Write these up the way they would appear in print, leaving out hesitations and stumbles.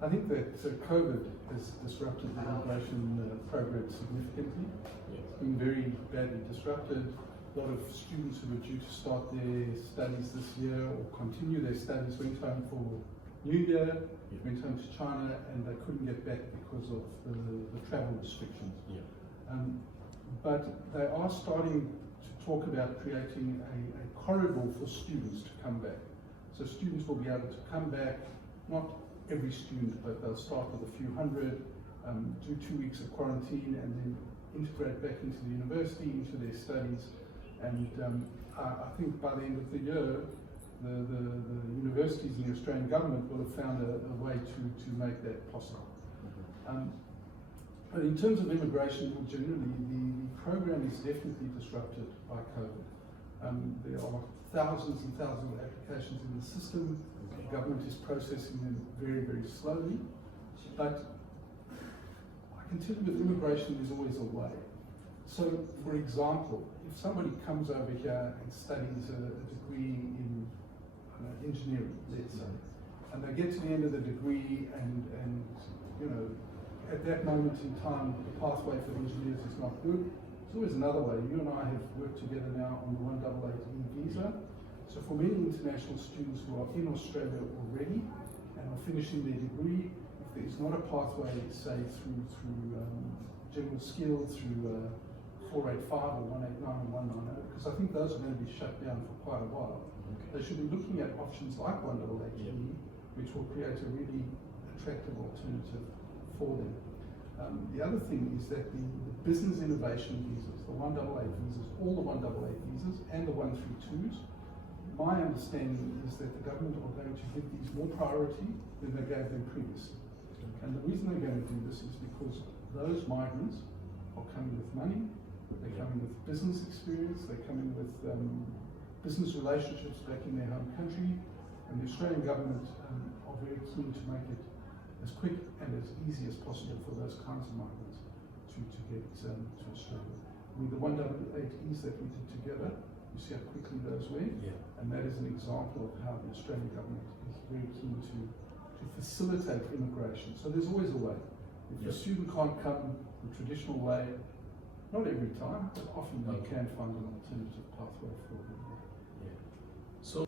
I think that COVID has disrupted the immigration program significantly. It's been very badly disrupted. A lot of students who were due to start their studies this year or continue their studies went home for New Year, went home to China, and they couldn't get back because of the travel restrictions. But they are starting to talk about creating a corridor for students to come back. So students will be able to come back, not every student, but they'll start with a few hundred, do 2 weeks of quarantine, and then integrate back into the university, into their studies. And I think by the end of the year, the universities and the Australian government will have found a way to make that possible. But in terms of immigration more generally, the program is definitely disrupted by COVID. There are thousands and thousands of applications in the system. The government is processing them very, very slowly. But I can tell you with immigration, there's always a way. So, for example, if somebody comes over here and studies a degree in engineering, let's say, and they get to the end of the degree and you know, at that moment in time, the pathway for engineers is not good. There's always another way. You and I have worked together now on the 188E visa. So for many international students who are in Australia already and are finishing their degree, if there is not a pathway, say through general skills, through 485 or 189 or 190, because I think those are going to be shut down for quite a while. They should be looking at options like 188E, which will create a really attractive alternative for them. The other thing is that the business innovation visas, the 188 visas, all the 188 visas and the 132s, my understanding is that the government are going to give these more priority than they gave them previously. And the reason they're going to do this is because those migrants are coming with money, they're coming with business experience, they're coming with business relationships back in their home country, and the Australian government are very keen to make it as quick and as easy as possible for those kinds of migrants to get to Australia. With the 188Es that we did together, you see how quickly those went, and that is an example of how the Australian government is very keen to facilitate immigration. So there's always a way. If a student can't come the traditional way, not every time, but often they can find an alternative pathway for them. So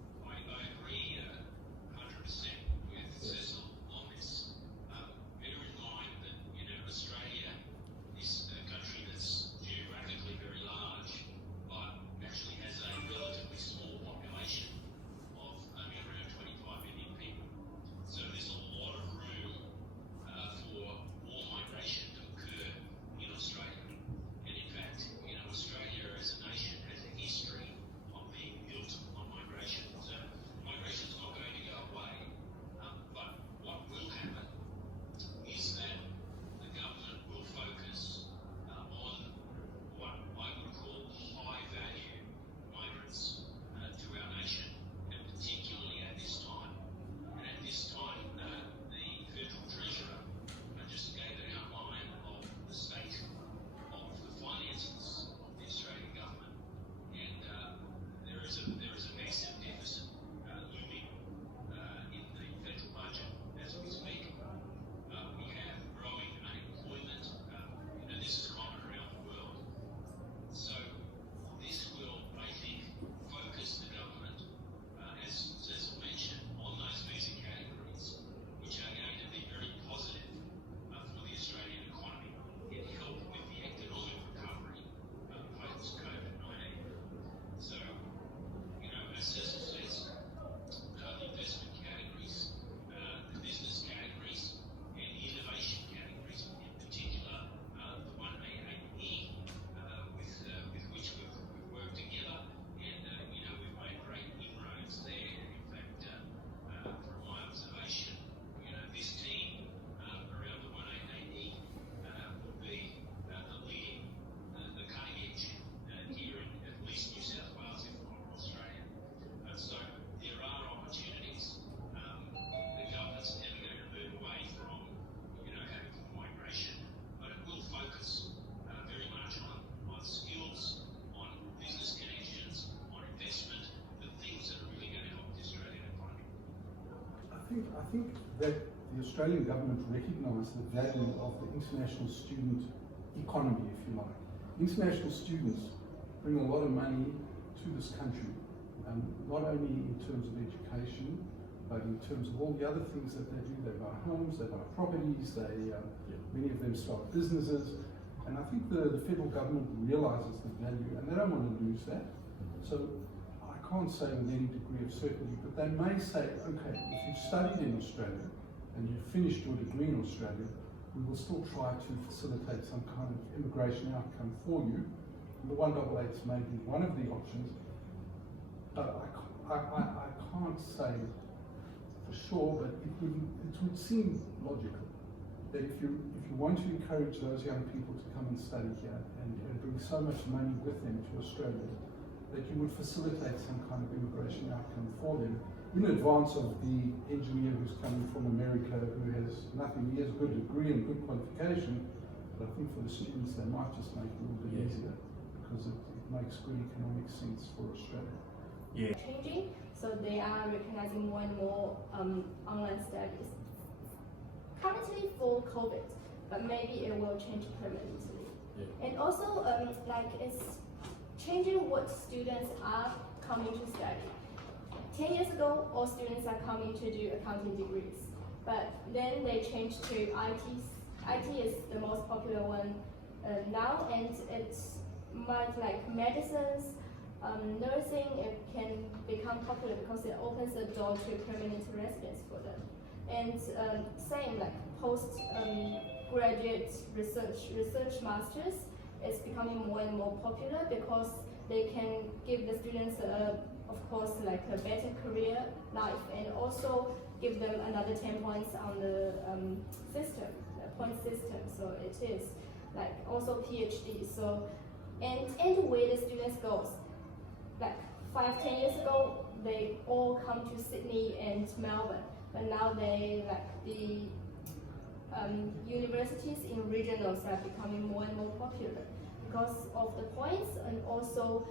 I think that the Australian government recognised the value of the international student economy, if you like. International students bring a lot of money to this country, not only in terms of education, but in terms of all the other things that they do. They buy homes, they buy properties, many of them start businesses. And I think the federal government realises the value, and they don't want to lose that. So I can't say with any degree of certainty, but they may say, okay, if you've studied in Australia and you've finished your degree in Australia, we will still try to facilitate some kind of immigration outcome for you. And the 188s may be one of the options, but I can't say for sure, but it would seem logical that if you want to encourage those young people to come and study here and bring so much money with them to Australia, that you would facilitate some kind of immigration outcome for them in advance of the engineer who's coming from America who has nothing. He has a good degree and good qualification, but I think for the students they might just make it a little bit easier because it makes good economic sense for Australia. Yeah. Changing, so they are recognizing more and more online studies. Currently for COVID, but maybe it will change permanently. Yeah. And also, it's changing what students are coming to study. 10 years ago, all students are coming to do accounting degrees, but then they changed to IT. IT is the most popular one now, and it's much like medicines, nursing. It can become popular because it opens the door to permanent residence for them. And same like post-graduate research masters is becoming more and more popular because they can give the students of course like a better career life and also give them another 10 points on the system, the point system. So it is like also PhD. So and where the students goes, like 5-10 years ago they all come to Sydney and Melbourne, but now they like the universities in regionals are becoming more and more popular because of the points, and also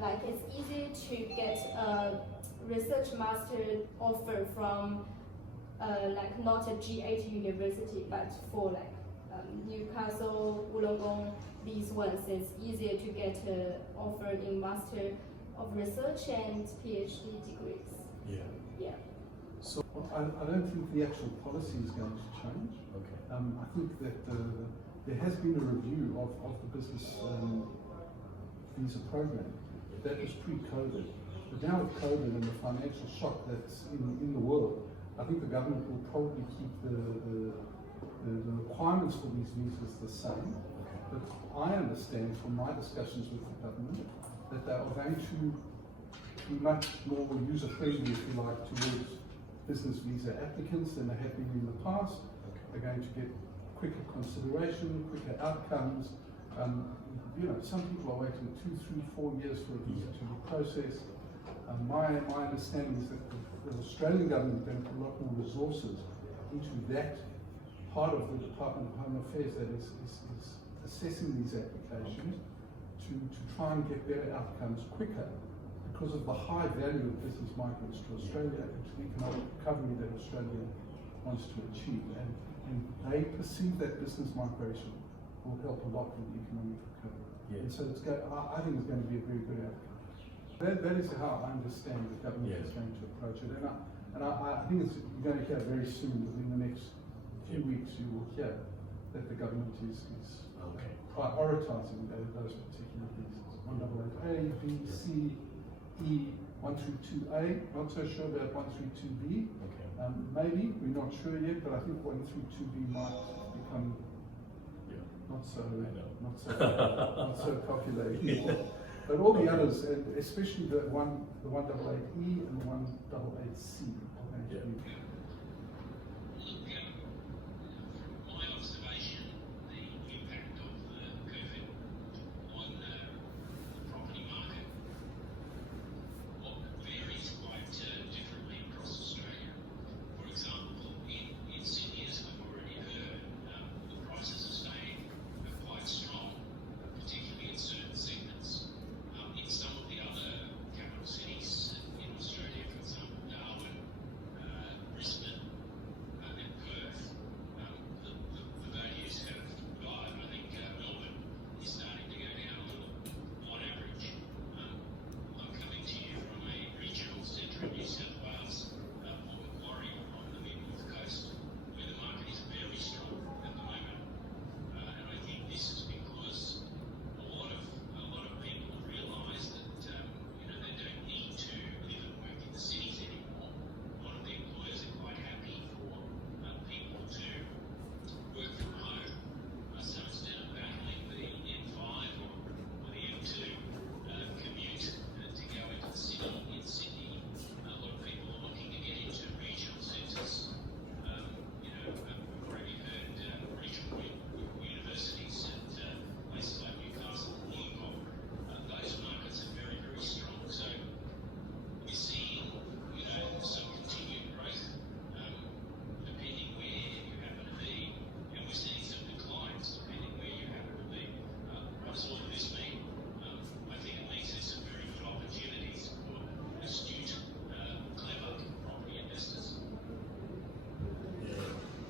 like it's easy to get a research master offer from like not a G8 university, but for like Newcastle, Wollongong, these ones, it's easier to get offer in Master of Research and PhD degrees. Yeah. Yeah. So I don't think the actual policy is going to change. Okay. I think that there has been a review of the business visa program. That was pre-COVID. But now with COVID and the financial shock that's in the world, I think the government will probably keep the requirements for these visas the same. But I understand from my discussions with the government that they are going to be much more user-friendly, if you like, towards business visa applicants than they have been in the past. They're going to get quicker consideration, quicker outcomes. Some people are waiting 2, 3, 4 years for a visa to be processed. My understanding is that the Australian government is going to put a lot more resources into that part of the Department of Home Affairs that is assessing these applications to try and get better outcomes quicker because of the high value of business migrants to Australia and to the economic recovery that Australia wants to achieve. And they perceive that business migration will help a lot with the economic recovery. Yeah. And so I think it's going to be a very good outcome. That is how I understand the government is going to approach it. And I think you're going to hear very soon, within the next few weeks, you will hear that the government is prioritising those particular visas. 188A, B, C, E, 132A, not so sure about 132B. Okay. Maybe, we're not sure yet, but I think 132B might become not so popular anymore. But all the others, and especially the 188E and the 188C, are going to be.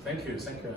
Thank you.